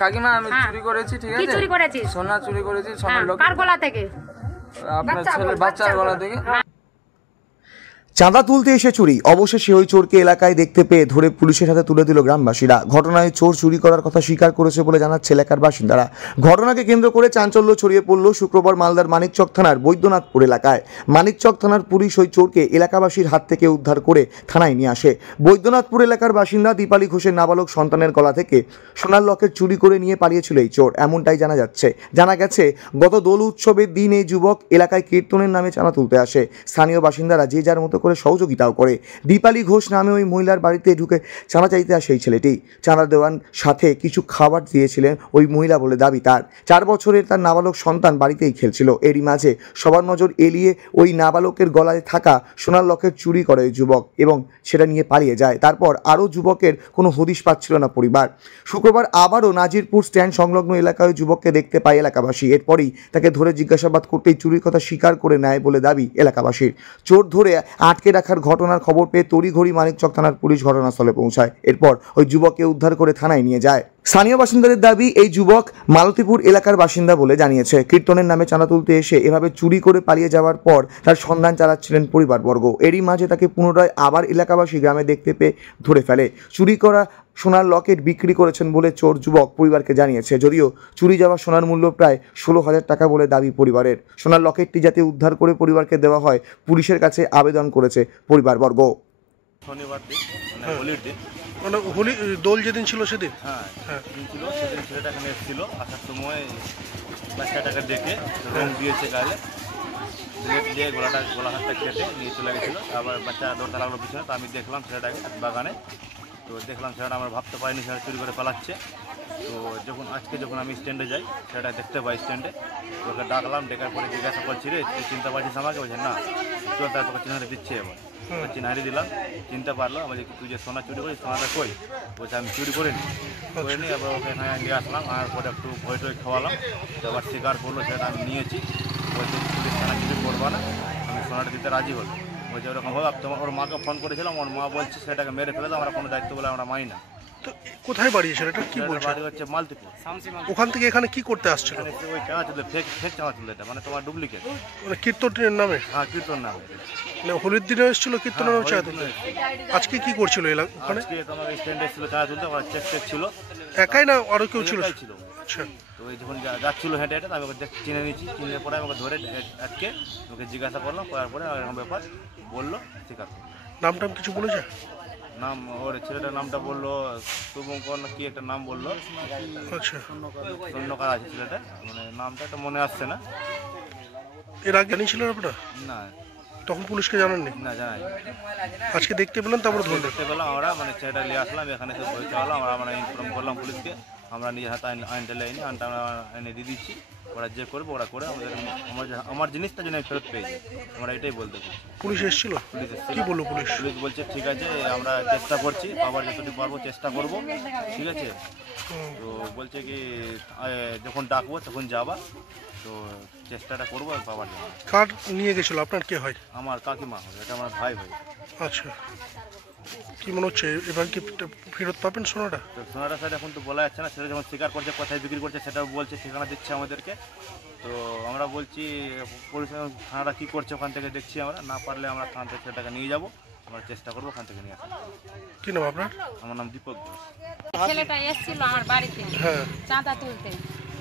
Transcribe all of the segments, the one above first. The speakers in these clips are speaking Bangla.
কাকিমা আমি চুরি করেছি, ঠিক আছে? চুরি করেছিস? সোনা চুরি করেছি সোনার লোক। কার গলা থেকে? আপনার ছেলের বাচ্চার গলা থেকে। চাঁদা তুলতে এসে চুরি, অবশেষে ওই চোরকে এলাকায় দেখতে পেয়ে ধরে পুলিশের হাতে তুলে দিল গ্রামবাসীরা। ঘটনায় চোর চুরি করার কথা স্বীকার করেছে বলে জানাচ্ছে এলাকার বাসিন্দারা। ঘটনাকে কেন্দ্র করে চাঞ্চল্য ছড়িয়ে পড়ল শুক্রবার মালদার মানিকচক থানার বৈদ্যনাথপুর এলাকায়। মানিকচক থানার পুলিশ ওই চোরকে এলাকাবাসীর হাত থেকে উদ্ধার করে থানায় নিয়ে আসে। বৈদ্যনাথপুর এলাকার বাসিন্দা দীপালি ঘোষের নাবালক সন্তানের গলা থেকে সোনার লকেট চুরি করে নিয়ে পালিয়েছিল এই চোর, এমনটাই জানা গেছে গত দোল উৎসবের দিন এই যুবক এলাকায় কীর্তনের নামে চাঁদা তুলতে আসে। স্থানীয় বাসিন্দারা যে যার মতো করে সহযোগিতাও করে। দীপালি ঘোষ নামে ওই মহিলার বাড়িতে ঢুকে চাঁদা চাইতে আসে এই ছেলেটি। চাঁদা দেওয়ার সাথে কিছু খাবার দিয়েছিলেন ওই মহিলা বলে দাবি তার। 4 বছরের তার নাবালক সন্তান বাড়িতেই খেলছিল। এরই মাঝে সবার নজর এড়িয়ে ওই নাবালকের গলায় থাকা সোনার লকেট চুরি করে ওই যুবক এবং সেটা নিয়ে পালিয়ে যায়। তারপর আরও যুবকের কোনো হদিশ পাচ্ছিল না পরিবার। শুক্রবার আবারও নাজিরপুর স্ট্যান্ড সংলগ্ন এলাকায় যুবককে দেখতে পায় এলাকাবাসী। এরপরই তাকে ধরে জিজ্ঞাসাবাদ করতেই চুরির কথা স্বীকার করে নেয় বলে দাবি এলাকাবাসীর। চোর ধরে আটকে রাখার ঘটনার খবর পেয়ে তড়িঘড়ি মানিকচক থানার পুলিশ ঘটনাস্থলে পৌঁছায়। এরপর ওই যুবককে উদ্ধার করে থানায় নিয়ে যায়। স্থানীয় বাসিন্দাদের দাবি এই যুবক মালতীপুর এলাকার বাসিন্দা বলে জানিয়েছে। কীর্তনের নামে চাঁদা তুলতে এসে এভাবে চুরি করে পালিয়ে যাওয়ার পর তার সন্ধান চালাচ্ছিলেন পরিবারবর্গ। এরই মাঝে তাকে পুনরায় আবার এলাকাবাসী গ্রামে দেখতে পেয়ে ধরে ফেলে। চুরি করা সোনার লকেট বিক্রি করেছেন বলে চোর যুবক পরিবারকে জানিয়েছে। যদিও চুরি যাওয়া সোনার মূল্য প্রায় 16,000 টাকা বলে দাবি পরিবারের। সোনার লকেটটি যাতে উদ্ধার করে পরিবারকে দেওয়া হয় পুলিশের কাছে আবেদন করেছে পরিবারবর্গ। শনিবার দিন মানে হোলির দিন, মানে হোলি দোল যেদিন ছিল সেদিন ছিল সেদিন ছেলেটা এখানে এসেছিলো। আসার সময় বাচ্চাটাকে দেখে রং দিয়েছে গায়ে, দিয়ে গলা হাতটা কেটে নিয়ে চলে গেছিলো। আবার বাচ্চা দৌড়তে লাগলো পিছনে, তো আমি দেখলাম ছেলেটাকে বাগানে। তো দেখলাম ছেলেটা আমার ভাবতে পারিনি ছেলেটা চুরি করে পালাচ্ছে। তো যখন আমি স্ট্যান্ডে যাই সেটা দেখতে পাই স্ট্যান্ডে, তোকে ডাকলাম, ডেকার পরে জিজ্ঞাসা করছি রে তুই চিনতে পারছিস আমাকে? বলছে না। চল তার তোকে চিনাতে দিচ্ছে। এবার চিনারি দিলাম, চিনতে পারলো। আমার তুই যে সোনা চুরি করিস সোনাটা কই? বলছে আমি চুরি করিনি। এবার ওকে এখানে নিয়ে আসলাম, আর পরে একটু ভয় টয় খাওয়ালাম। এবার স্বীকার করলো সেটা আমি নিয়েছি। বলছে পুলিশ থানা কিছু করবো না, আমি সোনাটা দিতে রাজি হলো। বলছে ওরকম হবে। তোমার ওর মাকে ফোন করেছিলাম, ওর মা বলছে সেটাকে মেরে ফেলে আমরা কোনো দায়িত্ব বলে আমরা মানি না। তো কোথায় বাড়ি সেটা কি বলছে? বাড়ি হচ্ছে মালতীপুর। ওখান থেকে এখানে কি করতে আসছিল? ওই চাঁদা তুলতে, ফেক চাঁদা তুলতে, এটা মানে তোমার ডুপ্লিকেট। মানে কীর্তনের নামে? হ্যাঁ, কীর্তন নামে। মানে হোলির দিনে এসেছিল কীর্তনের নামে চাঁদা তুলতে। আজকে কি করছিল ওখানে? আজকে তোমার স্ট্যান্ডে ছিল চাঁদা তুলতে, ওরা চেক ছিল। একাই না আরও কেউ ছিল? আচ্ছা। তো ওই যখন যাচ্ছিলো হেঁটে হেঁটে আমি ওকে চিনে নিয়েছি। চিনে পরে আমাকে ধরে আটকে ওকে জিজ্ঞাসা করলাম, করার পরে এরকম ব্যাপার বললো, ঠিক আছে। নামটা কিছু বলেছে? নাম ওর ছেলেটার নামটা বললো শুভঙ্কর না কি একটা নাম বললো। আচ্ছা, স্বর্ণকার আছে ছেলেটা, মানে নামটা একটা মনে আসছে না। এর আগে জানিয়েছিলেন আপনারা? না, তখন পুলিশকে জানাননি? না জানাই। আজকে দেখতে পেলেন, তারপরে ধরে দেখতে পেলাম আমরা, মানে ছেলেটা নিয়ে আসলাম এখানে, সে ভয় চাওয়ালাম, আমরা মানে ইনফর্ম করলাম পুলিশকে। আমরা নিজের হাতে আইনটা লাইনি, আইনটা আমরা এনে দিয়ে দিচ্ছি। ওরা যে করবো ওরা করে আমার জিনিসটা যেন ফেরত পেয়ে যায়, আমরা এটাই বলতে চাই। পুলিশ এসেছিল? কি বললো পুলিশ? পুলিশ বলছে ঠিক আছে আমরা চেষ্টা করছি, আবার যতটুকু পারবো চেষ্টা করবো, ঠিক আছে। তো বলছে কি যখন ডাকবো তখন যাবা, তো চেষ্টাটা করবো পাওয়ার জন্য। কার নিয়ে গেছিল? আপনার কে হয়? আমার কাকিমা হয়, এটা আমার ভাই হয়। আচ্ছা, কি মনে হচ্ছে এবার কি ফেরত পাবেন সোনাটা? তো সোনাটা স্যার এখন তো বলা যাচ্ছে না। সেটা যখন স্বীকার করছে কোথায় বিক্রি করছে সেটাও বলছে, ঠিকানা দিচ্ছে আমাদেরকে। তো আমরা বলছি পুলিশ থানাটা কী করছে ওখান থেকে দেখছি আমরা, না পারলে আমরা থানা থেকে সেটাকে নিয়ে যাবো, আমরা চেষ্টা করবো ওখান থেকে নিয়ে আসা। কি নাম আপনার? আমার নাম দীপক ঘোষ। ছেলেটা এসেছিল আমার বাড়িতে চাঁদা তুলতে।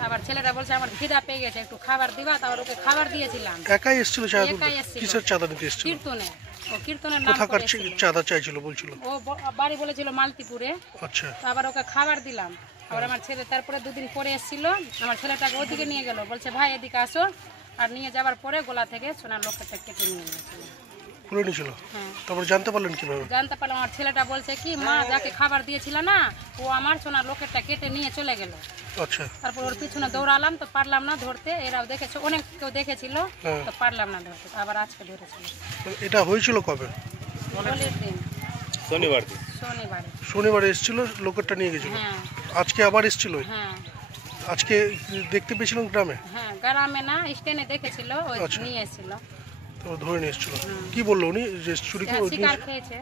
আবার ছেলেটা বলছে আমার খিদা পেয়ে গেছে, একটু খাবার দিবা। তারপর ওকে খাবার দিয়েছিলাম। একাই এসেছিল চাঁদা তুলতে? কিসের চাঁদা নিতে এসেছিল? কীর্তনে। ও কীর্তনের নাম কোথাকার চাঁদা চাইছিল বলছিল? ও বাড়ি বলেছিল মালতীপুরে। আচ্ছা, আবার ওকে খাবার দিলাম। আবার আমার ছেলে তারপরে 2 দিন পরে এসেছিল, আমার ছেলেটাকে ওদিকে নিয়ে গেল, বলছে ভাই এদিকে আসো। আর নিয়ে যাওয়ার পরে গলা থেকে সোনার লকেটটা কেটে নিয়ে গেছিল। খুলে নিয়েছিল? হ্যাঁ। তারপর জানতে পারলেন কিভাবে? জানতে পারলাম আমার ছেলেটা বলছে কি মা যাকে খাবার দিয়েছিল না, ও আমার সোনার লকেটটা কেটে নিয়ে চলে গেল। আচ্ছা, তারপর ওর পিছনে দৌড়ালাম, তো পারলাম না ধরতে। এরাও দেখেছে, অনেক কেউ দেখেছিল, তো পারলাম না ধরতে। আবার আজকে ধরেছিল। এটা হয়েছিল কবে? হোলির দিন, শনিবার দিন। শনিবারে এসেছিল, লকেটটা নিয়ে গেছিল। হ্যাঁ। আজকে আবার এসেছিল? হ্যাঁ। আজকে দেখতে পেয়েছিলেন গ্রামে? হ্যাঁ, গ্রামে না, স্টেনে দেখেছিল, ওই নিয়ে এসেছিল। তো ধরে নিয়ে এসেছিল। কি বললো উনি যে চুরি করে? শিকার খেয়েছে।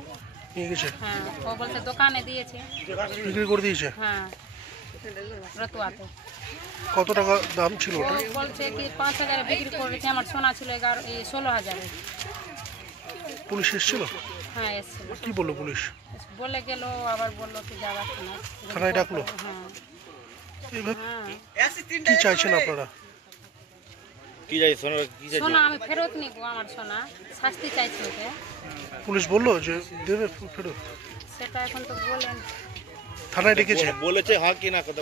নিয়ে গেছে, হ্যাঁ ও বলছে দোকানে দিয়েছে। বিক্রি করে দিয়েছে। হ্যাঁ রতুয়াতে। কত টাকা দাম ছিল ও ওটা? বলছে কি 5,000 বিক্রি করেছে, আমার সোনা ছিল 16,000। পুলিশ এসেছিল? হ্যাঁ এসেছিল, কি বললো পুলিশ? বলে গেল, আবার বললো কি যাবার না। থানায় ডাকলো? হ্যাঁ এবার হ্যাঁ কি চাইছেন আপনারা? সোনা আমি ফেরত নিব, আমার সোনা শাস্তি চাইছি ওকে। পুলিশ বললো যে দেবে ফেরত? সেটা এখন তো বলেন। থানায় ডেকেছে? বলেছে হ্যাঁ কি না কথা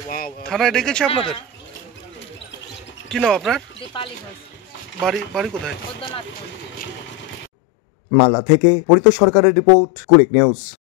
থানায় ডেকেছে আপনাদের? কি নাম আপনার? দীপালি ঘোষ, বাড়ি কোথায়? বৈদ্যনাথপুর। মালদা থেকে পরিতোষ সরকারের রিপোর্ট, কুলিক নিউজ।